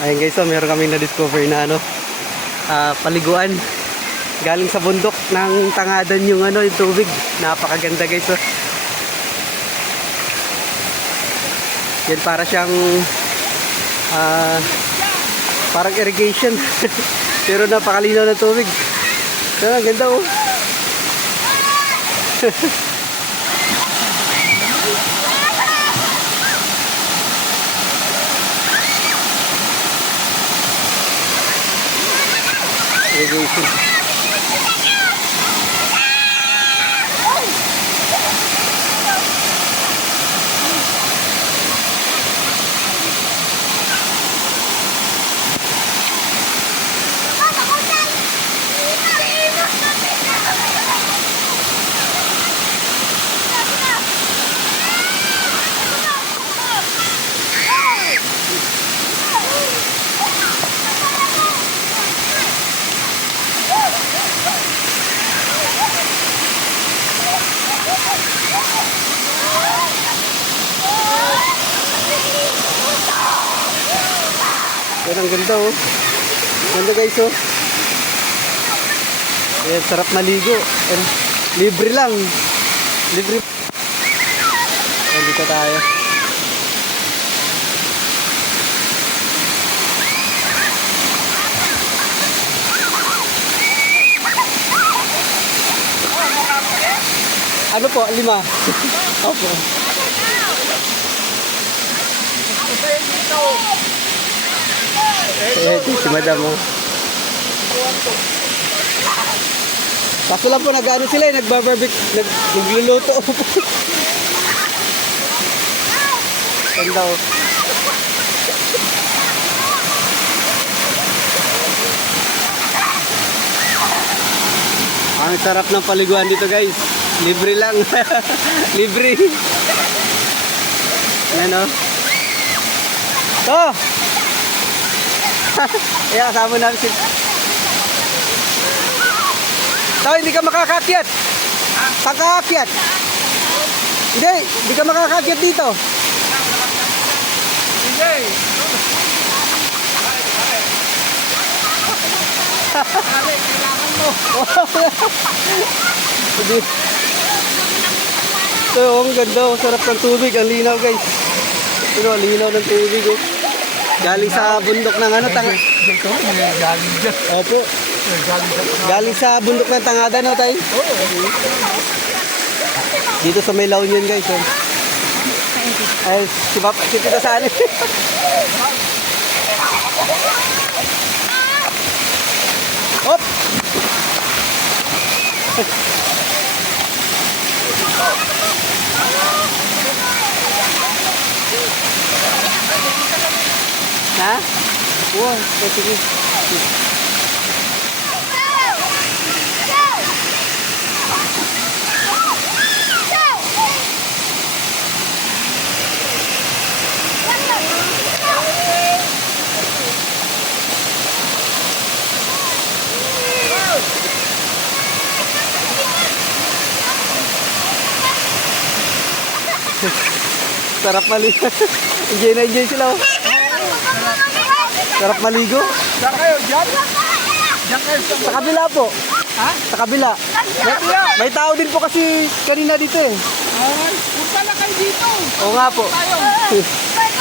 Ayun guys, so meron kaming na-discover na paliguan. Galing sa bundok ng Tangadan yung yung tubig. Napakaganda guys. So. Yan para siyang parang irrigation. Pero napakalinaw na tubig. So, ang ganda oh. Irrigation. Yan ang ganda oh. Ganda guys oh. Yan, sarap maligo. And, libre lang. Libre. Nandito tayo. Ano po? 5. Opo. Si madam mo. Kaso lang po nag-ano sila nagbabarbecue, nagluluto. Ganda oh. Ang sarap ng paliguan dito guys. Libre lang. Libre. Yan oh. Oh! Ayan, kasama namin si... Tao, hindi ka makakakyat. Pagkakakyat. Hindi ka makakakyat dito. Hindi. Kailangan mo. Ito, ang ganda. Sarap ng tubig. Ang linaw guys. Ito, ang linaw ng tubig oh. Galing sa bundok ng Galing dyan. Opo. Galing sa bundok ng Tangadan, no, tayo? Oo. Dito sa may La Union, guys. Oh. Ay, si Tita saan eh. Hop! Ha? Wow, sige. Sarap maligo. Enjoy na enjoy sila. Sarap maligo. Saan kayo? Diyan? Diyan kayo Sa kabila po. Ha? Sa kabila. May tao din po kasi kanina dito eh. Ay, punta na kayo dito. Oo nga po. Tayo. Wala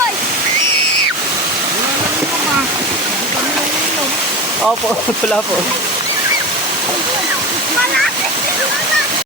na nyo ma. Hindi kami nanginom. Opo, wala po.